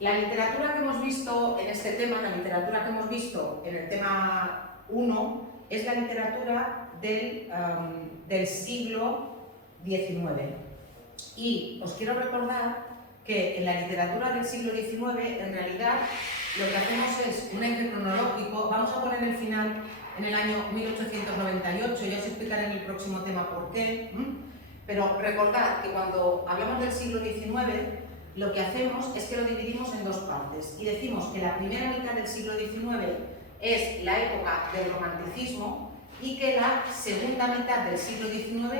La literatura que hemos visto en este tema, la literatura que hemos visto en el tema 1, es la literatura del siglo XIX. Y os quiero recordar que en la literatura del siglo XIX, en realidad, lo que hacemos es un eje cronológico. Vamos a poner el final en el año 1898, ya os explicaré en el próximo tema por qué. Pero recordad que cuando hablamos del siglo XIX, lo que hacemos es que lo dividimos en dos partes y decimos que la primera mitad del siglo XIX es la época del romanticismo y que la segunda mitad del siglo XIX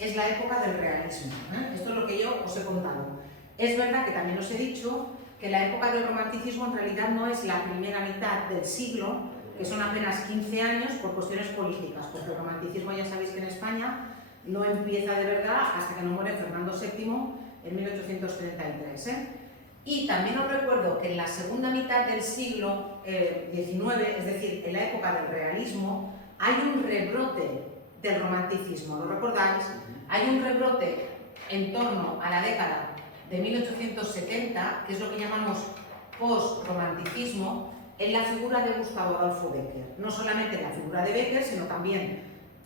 es la época del realismo. Esto es lo que yo os he contado. Es verdad que también os he dicho que la época del romanticismo en realidad no es la primera mitad del siglo, que son apenas 15 años por cuestiones políticas, porque el romanticismo ya sabéis que en España no empieza de verdad hasta que no muere Fernando VII en 1833. Y también os recuerdo que en la segunda mitad del siglo XIX, es decir, en la época del realismo, hay un rebrote del romanticismo. ¿Lo recordáis? Hay un rebrote en torno a la década de 1870, que es lo que llamamos post-romanticismo, en la figura de Gustavo Adolfo Bécquer. No solamente en la figura de Bécquer, sino también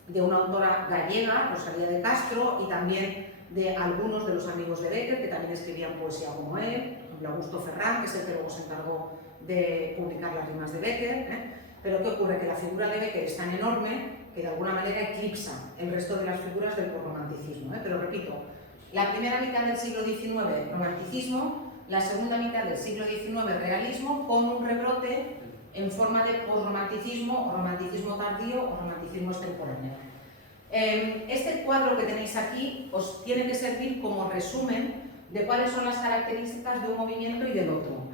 de una autora gallega, Rosalía de Castro, y también de algunos de los amigos de Bécquer, que también escribían poesía como él, por ejemplo Augusto Ferrán, que es el que luego se encargó de publicar las rimas de Bécquer. Pero ¿qué ocurre? Que la figura de Bécquer es tan enorme que de alguna manera eclipsa el resto de las figuras del posromanticismo. Pero repito, la primera mitad del siglo XIX, romanticismo, la segunda mitad del siglo XIX, realismo, con un rebrote en forma de posromanticismo, o romanticismo tardío o romanticismo extemporáneo. Este cuadro que tenéis aquí os tiene que servir como resumen de cuáles son las características de un movimiento y del otro.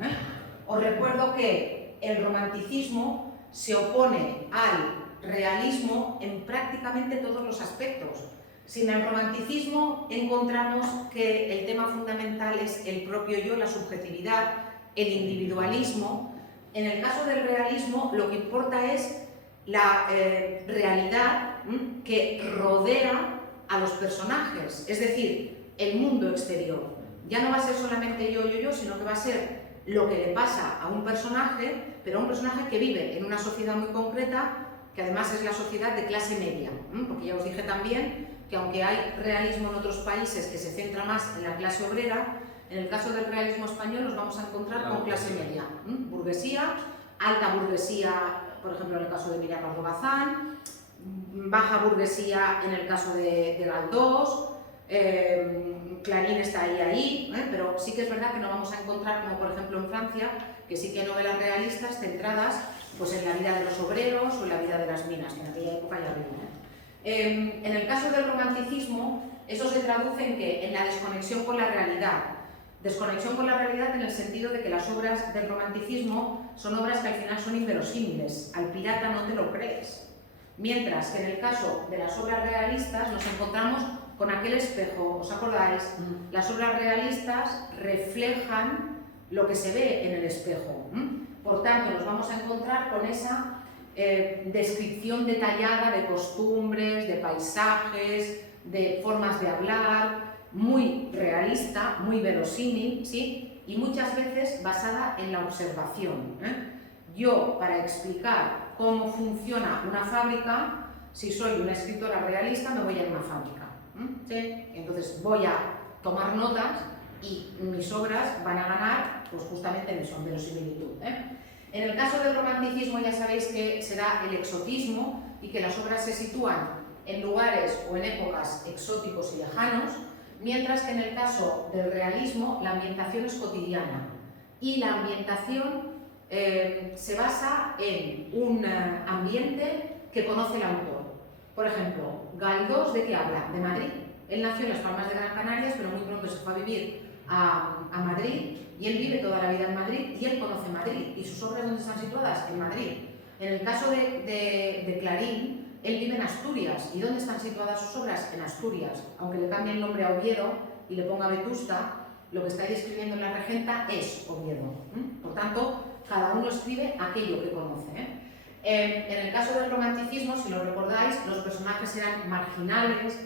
Os recuerdo que el romanticismo se opone al realismo en prácticamente todos los aspectos. Sin el romanticismo encontramos que el tema fundamental es el propio yo, la subjetividad, el individualismo. En el caso del realismo lo que importa es la realidad que rodea a los personajes, es decir, el mundo exterior. Ya no va a ser solamente yo, sino que va a ser lo que le pasa a un personaje, pero a un personaje que vive en una sociedad muy concreta, que además es la sociedad de clase media, porque ya os dije también que aunque hay realismo en otros países que se centra más en la clase obrera, en el caso del realismo español nos vamos a encontrar con clase media, burguesía, alta burguesía, por ejemplo en el caso de Emiliano Bazán, baja burguesía en el caso de Galdós, Clarín está ahí, pero sí que es verdad que no vamos a encontrar, como por ejemplo en Francia, que sí que hay novelas realistas centradas pues, en la vida de los obreros o en la vida de las minas, que en aquella época ya había. En el caso del romanticismo, eso se traduce en que en la desconexión con la realidad. Desconexión con la realidad en el sentido de que las obras del romanticismo son obras que al final son inverosímiles. Al pirata no te lo crees. Mientras que en el caso de las obras realistas nos encontramos con aquel espejo, ¿os acordáis? Las obras realistas reflejan lo que se ve en el espejo. Por tanto, nos vamos a encontrar con esa descripción detallada de costumbres, de paisajes, de formas de hablar, muy realista, muy verosímil, ¿sí? Y muchas veces basada en la observación. Yo, para explicar cómo funciona una fábrica, si soy una escritora realista, me voy a una fábrica. ¿Sí? Entonces voy a tomar notas y mis obras van a ganar pues justamente en eso, en verosimilitud. En el caso del romanticismo ya sabéis que se da el exotismo y que las obras se sitúan en lugares o en épocas exóticos y lejanos, mientras que en el caso del realismo la ambientación es cotidiana y la ambientación se basa en un ambiente que conoce el autor. Por ejemplo, Galdós, ¿de qué habla? De Madrid. Él nació en las Palmas de Gran Canaria, pero muy pronto se fue a vivir a Madrid y él vive toda la vida en Madrid y él conoce Madrid. ¿Y sus obras dónde están situadas? En Madrid. En el caso de Clarín, él vive en Asturias. ¿Y dónde están situadas sus obras? En Asturias. Aunque le cambie el nombre a Oviedo y le ponga Vetusta, lo que está describiendo en la Regenta es Oviedo. Por tanto, cada uno escribe aquello que conoce. En el caso del romanticismo, si lo recordáis, los personajes eran marginales,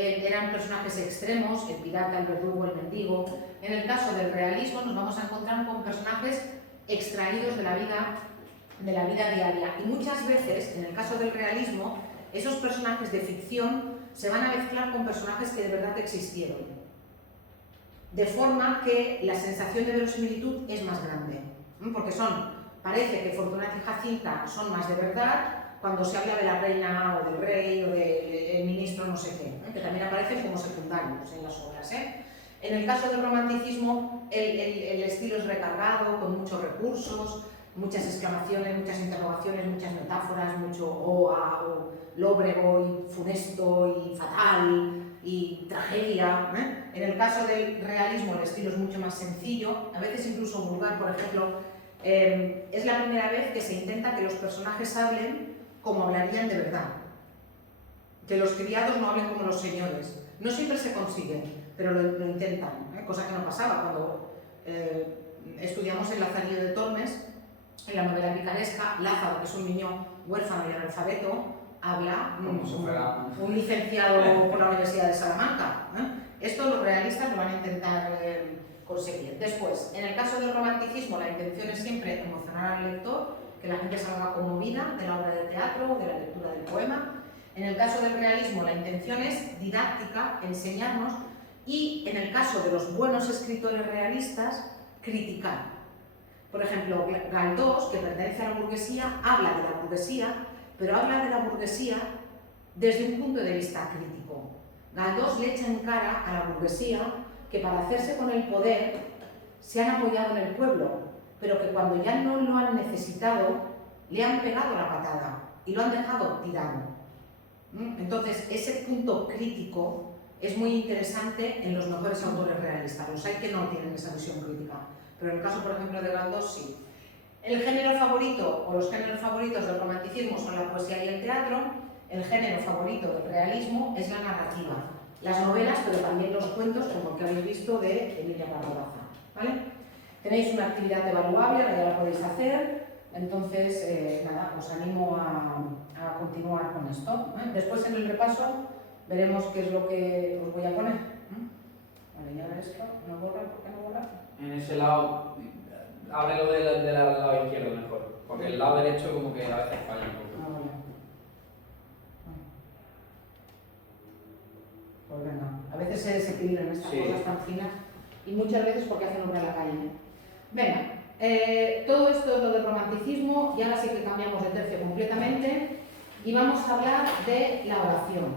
eran personajes extremos, el pirata, el verdugo, el mendigo. En el caso del realismo nos vamos a encontrar con personajes extraídos de la vida diaria. Y muchas veces, en el caso del realismo, esos personajes de ficción se van a mezclar con personajes que de verdad existieron. De forma que la sensación de verosimilitud es más grande. Porque parece que Fortunata y Jacinta son más de verdad cuando se habla de la reina o del rey o del ministro no sé qué, que también aparecen como secundarios en las obras. En el caso del romanticismo, el estilo es recargado, con muchos recursos, muchas exclamaciones, muchas interrogaciones, muchas metáforas, mucho o lóbrego y funesto y fatal y tragedia. En el caso del realismo el estilo es mucho más sencillo, a veces incluso vulgar. Por ejemplo, es la primera vez que se intenta que los personajes hablen como hablarían de verdad, que los criados no hablen como los señores. No siempre se consigue, pero lo intentan, cosa que no pasaba cuando estudiamos el Lazarillo de Tormes. En la novela picaresca, Lázaro, que es un niño huérfano y analfabeto, habla un licenciado por la Universidad de Salamanca. Esto los realistas lo van a intentar conseguir. Después, en el caso del romanticismo, la intención es siempre emocionar al lector, que la gente salga conmovida de la obra de teatro o de la lectura del poema. En el caso del realismo, la intención es didáctica, enseñarnos, y en el caso de los buenos escritores realistas, criticar. Por ejemplo, Galdós, que pertenece a la burguesía, habla de la burguesía, pero habla de la burguesía desde un punto de vista crítico. Galdós le echa en cara a la burguesía que para hacerse con el poder se han apoyado en el pueblo, pero que cuando ya no lo han necesitado, le han pegado la patada y lo han dejado tirado. Entonces, ese punto crítico es muy interesante en los mejores autores realistas. Los hay que no tienen esa visión crítica, pero en el caso, por ejemplo, de Galdós, sí. El género favorito, o los géneros favoritos del romanticismo son la poesía y el teatro. El género favorito del realismo es la narrativa. Las novelas, pero también los cuentos, como el que habéis visto de Emilia Pardo Bazán, ¿vale? Tenéis una actividad evaluable, ya la podéis hacer, entonces, nada, os animo a continuar con esto. Después, en el repaso, veremos qué es lo que os voy a poner. Vale, y ahora esto, ¿no borra? ¿Por qué no borra? En ese lado, háblelo del lado izquierdo mejor, porque el lado derecho como que a veces falla un poco. Ah, vale. Pues venga, a veces se desequilibran estas cosas tan finas y muchas veces porque hacen obra en la calle. Venga, todo esto es lo del romanticismo y ahora sí que cambiamos de tercio completamente y vamos a hablar de la oración.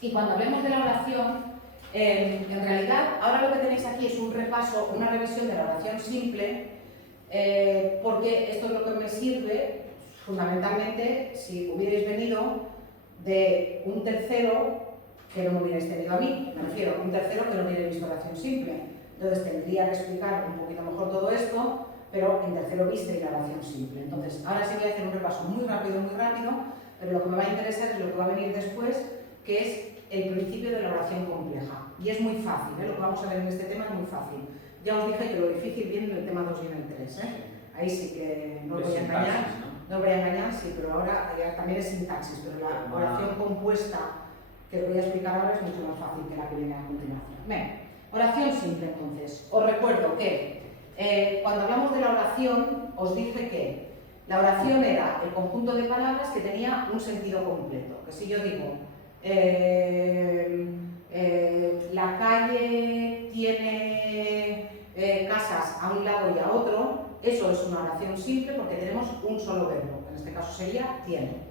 Y cuando hablemos de la oración, en realidad, ahora lo que tenéis aquí es un repaso, una revisión de la oración simple, porque esto es lo que me sirve fundamentalmente si hubierais venido de un tercero que no me hubierais tenido a mí, me refiero a un tercero que no hubiera visto oración simple. Entonces tendría que explicar un poquito mejor todo esto, pero en tercero visteis la oración simple. Entonces, ahora sí voy a hacer un repaso muy rápido, pero lo que me va a interesar es lo que va a venir después, que es el principio de la oración compleja. Y es muy fácil, lo que vamos a ver en este tema es muy fácil. Ya os dije que lo difícil viene en el tema 2 y en el 3. Ahí sí que no os voy a engañar. No os voy a engañar, sí, pero ahora también es sintaxis, pero la oración compuesta que os voy a explicar ahora es mucho más fácil que la que viene a continuación. Bien, oración simple entonces. Os recuerdo que cuando hablamos de la oración, os dije que la oración era el conjunto de palabras que tenía un sentido completo. Que si yo digo, la calle tiene casas a un lado y a otro, eso es una oración simple porque tenemos un solo verbo, que en este caso sería tiene.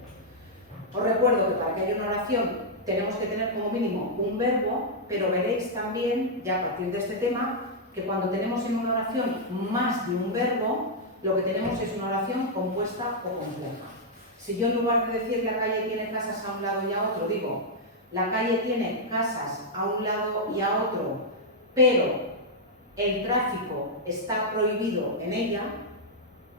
Os recuerdo que para que haya una oración tenemos que tener como mínimo un verbo, pero veréis también, ya a partir de este tema, que cuando tenemos en una oración más de un verbo, lo que tenemos es una oración compuesta o compleja. Si yo en lugar de decir la calle tiene casas a un lado y a otro, digo la calle tiene casas a un lado y a otro, pero el tráfico está prohibido en ella,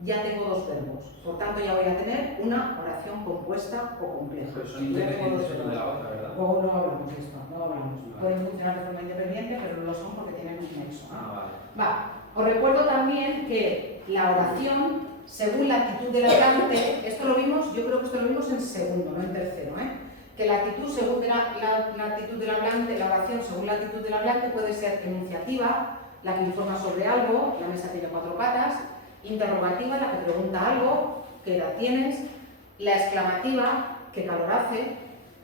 ya tengo dos verbos. Por tanto, ya voy a tener una oración compuesta o compleja. Pero son independientes una de la otra, ¿verdad? Luego no hablamos de esto, no hablamos. Pueden funcionar de forma independiente, pero no lo son porque tienen un nexo. Va. Os recuerdo también que la oración, según la actitud del hablante, esto lo vimos, yo creo que esto lo vimos en segundo, no en tercero, que la actitud según la actitud del hablante, la oración según la actitud del hablante puede ser enunciativa, la que informa sobre algo, la mesa tiene 4 patas, interrogativa, la que pregunta algo, ¿qué edad tienes? La exclamativa, ¿qué calor hace?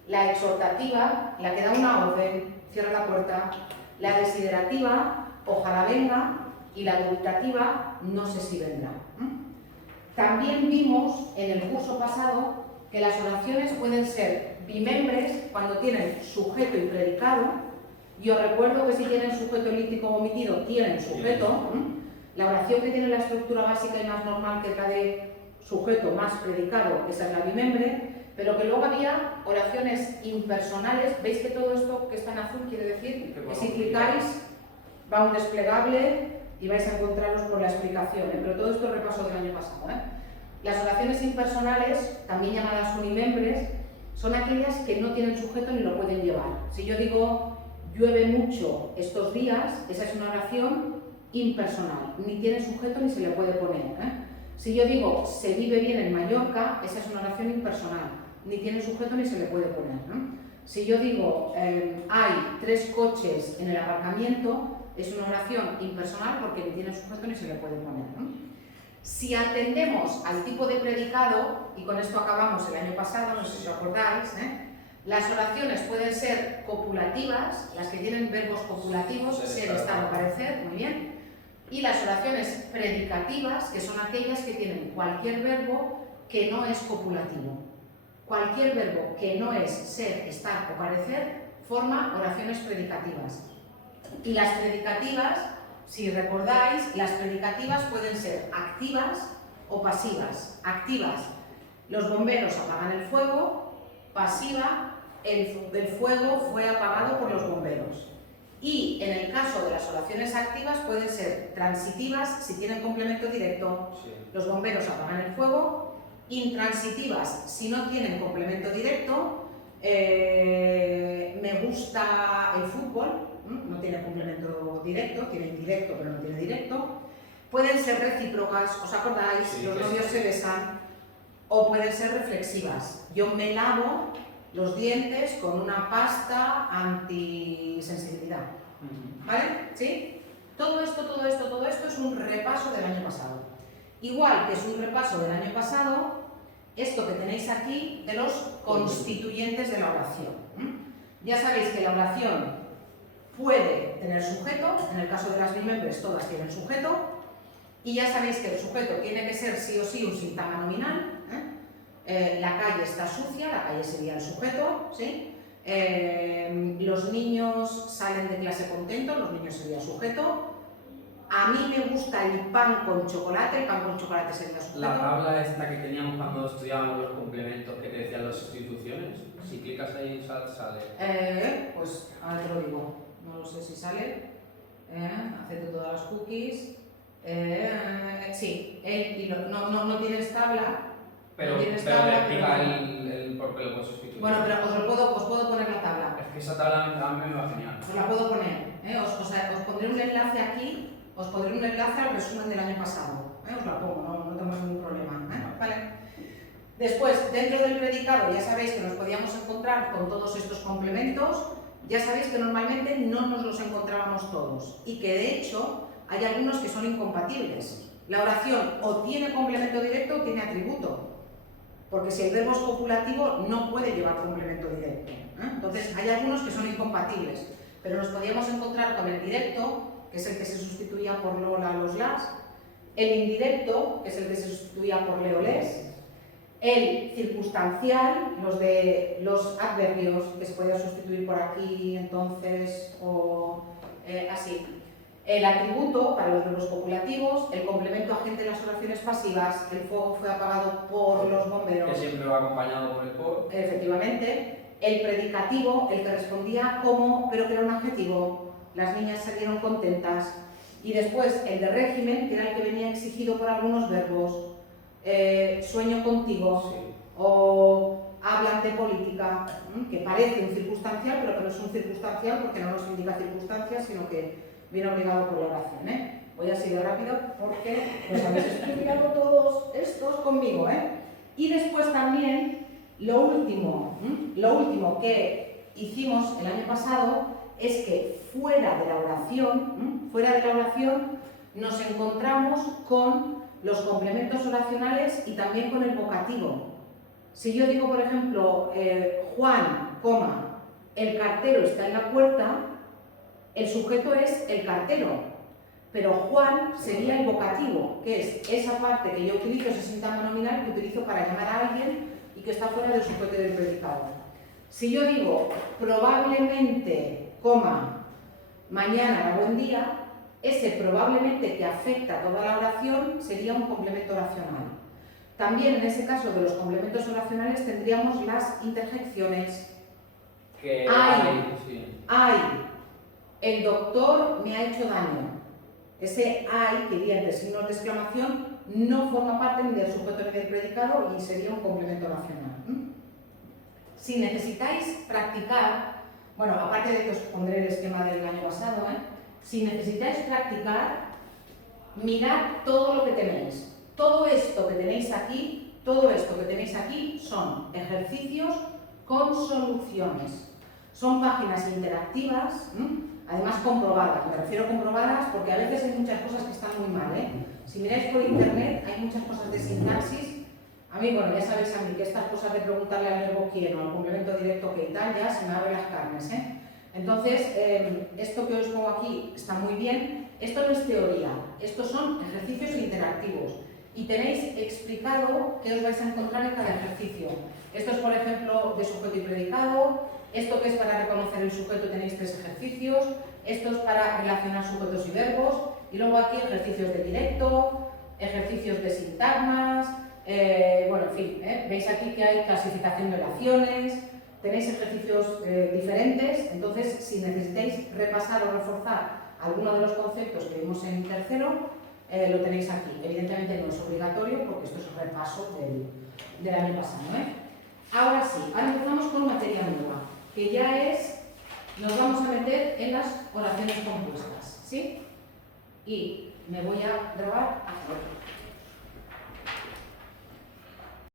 La exhortativa, la que da una orden, cierra la puerta. La desiderativa, ojalá venga. Y la dubitativa, no sé si vendrá. También vimos en el curso pasado que las oraciones pueden ser bimembres cuando tienen sujeto y predicado. Y os recuerdo que si tienen sujeto elíptico o omitido, tienen sujeto. La oración que tiene la estructura básica y más normal, que es la de sujeto más predicado, esa es la bimembre. Pero que luego había oraciones impersonales. ¿Veis que todo esto que está en azul quiere decir que si clicáis va un desplegable y vais a encontraros con la explicación, pero todo esto repaso del año pasado. Las oraciones impersonales, también llamadas unimembres, son aquellas que no tienen sujeto ni lo pueden llevar. Si yo digo llueve mucho estos días, esa es una oración impersonal, ni tiene sujeto ni se le puede poner. Si yo digo se vive bien en Mallorca, esa es una oración impersonal, ni tiene sujeto ni se le puede poner. Si yo digo hay 3 coches en el aparcamiento, es una oración impersonal porque ni tiene sujeto ni se le puede poner. Si atendemos al tipo de predicado, y con esto acabamos el año pasado, no sé si os acordáis, las oraciones pueden ser copulativas, las que tienen verbos copulativos, ser, estar o parecer, muy bien, y las oraciones predicativas, que son aquellas que tienen cualquier verbo que no es copulativo. Cualquier verbo que no es ser, estar o parecer forma oraciones predicativas. Y las predicativas, si recordáis, las predicativas pueden ser activas o pasivas. Activas, los bomberos apagan el fuego. Pasiva, el fuego fue apagado por los bomberos. Y en el caso de las oraciones activas pueden ser transitivas si tienen complemento directo. Sí. Los bomberos apagan el fuego. Intransitivas si no tienen complemento directo. Me gusta el fútbol. No tiene complemento directo, tiene indirecto pero no tiene directo. Pueden ser recíprocas, ¿os acordáis? Sí, los novios se besan. O pueden ser reflexivas. Yo me lavo los dientes con una pasta antisensibilidad. ¿Vale? ¿Sí? Todo esto es un repaso del año pasado. Igual que es un repaso del año pasado, esto que tenéis aquí de los constituyentes de la oración. Ya sabéis que la oración puede tener sujeto, en el caso de las bimembres todas tienen sujeto, y ya sabéis que el sujeto tiene que ser sí o sí un sintagma nominal. La calle está sucia, la calle sería el sujeto, ¿sí? Los niños salen de clase contentos, los niños sería sujeto. A mí me gusta el pan con chocolate, el pan con chocolate sería sujeto. La tabla esta que teníamos cuando estudiábamos los complementos que te decían las sustituciones, si clicas ahí sale. Pues ahora te lo digo, no lo sé si sale. Acepto todas las cookies. Sí, no tienes tabla. Pero te explica el por qué lo puedes sustituir. Bueno, pero os puedo poner la tabla. Es que esa tabla a mí me va genial. Os la puedo poner. Os pondré un enlace aquí, os pondré un enlace al resumen del año pasado. Os la pongo, no tengo ningún problema. Vale. Después, dentro del predicado, ya sabéis que nos podíamos encontrar con todos estos complementos. Ya sabéis que normalmente no nos los encontrábamos todos y que de hecho hay algunos que son incompatibles. La oración o tiene complemento directo o tiene atributo. Porque si el verbo es copulativo, no puede llevar complemento directo. Entonces, hay algunos que son incompatibles, pero nos podíamos encontrar con el directo, que es el que se sustituía por Lola, los las, el indirecto, que es el que se sustituía por leoles, el circunstancial, los adverbios, que se podía sustituir por aquí, entonces, o así. El atributo para los verbos copulativos, el complemento agente de las oraciones pasivas, el fuego fue apagado por los bomberos. Que siempre va acompañado por el por. Efectivamente. El predicativo, el que respondía como, pero que era un adjetivo. Las niñas salieron contentas. Y después el de régimen, que era el que venía exigido por algunos verbos. Sueño contigo. Sí. O hablan de política, que parece un circunstancial, pero que no es un circunstancial porque no nos indica circunstancias, sino que viene obligado por la oración. Voy así de rápido porque los habéis estudiado todos estos conmigo. Y después también Lo último que hicimos el año pasado es que fuera de la oración nos encontramos con los complementos oracionales y también con el vocativo. Si yo digo, por ejemplo, Juan, el cartero está en la puerta, el sujeto es el cartero, pero Juan sería el vocativo, que es esa parte que yo utilizo, ese sintagma nominal que utilizo para llamar a alguien y que está fuera del sujeto y del predicado. Si yo digo probablemente, mañana hará buen día, ese probablemente que afecta a toda la oración sería un complemento oracional. También en ese caso de los complementos oracionales tendríamos las interjecciones. Ay, el doctor me ha hecho daño. Ese ay, que iría entre signos de exclamación, no forma parte ni del sujeto ni del predicado y sería un complemento oracional. Si necesitáis practicar, bueno, aparte de que os pondré el esquema del año pasado, si necesitáis practicar, mirad todo lo que tenéis. Todo esto que tenéis aquí son ejercicios con soluciones. Son páginas interactivas, además comprobadas. Me refiero a comprobadas porque a veces hay muchas cosas que están muy mal. Si miráis por internet hay muchas cosas de sintaxis. A mí, bueno, ya sabéis a mí que estas cosas de preguntarle al verbo quién o al complemento directo que y tal, ya se me abren las carnes. Entonces, esto que os pongo aquí está muy bien. Esto no es teoría, estos son ejercicios interactivos. Y tenéis explicado qué os vais a encontrar en cada ejercicio. Esto es, por ejemplo, de sujeto y predicado. Esto que es para reconocer el sujeto tenéis 3 ejercicios. Esto es para relacionar sujetos y verbos. Y luego aquí ejercicios de directo, ejercicios de sintagmas. Bueno, en fin, veis aquí que hay clasificación de oraciones. Tenéis ejercicios diferentes. Entonces, si necesitáis repasar o reforzar alguno de los conceptos que vimos en tercero, lo tenéis aquí. Evidentemente no es obligatorio porque esto es un repaso del año pasado. Ahora sí, ahora empezamos con materia nueva, que ya es, nos vamos a meter en las oraciones compuestas, ¿sí? Y me voy a grabar aquí.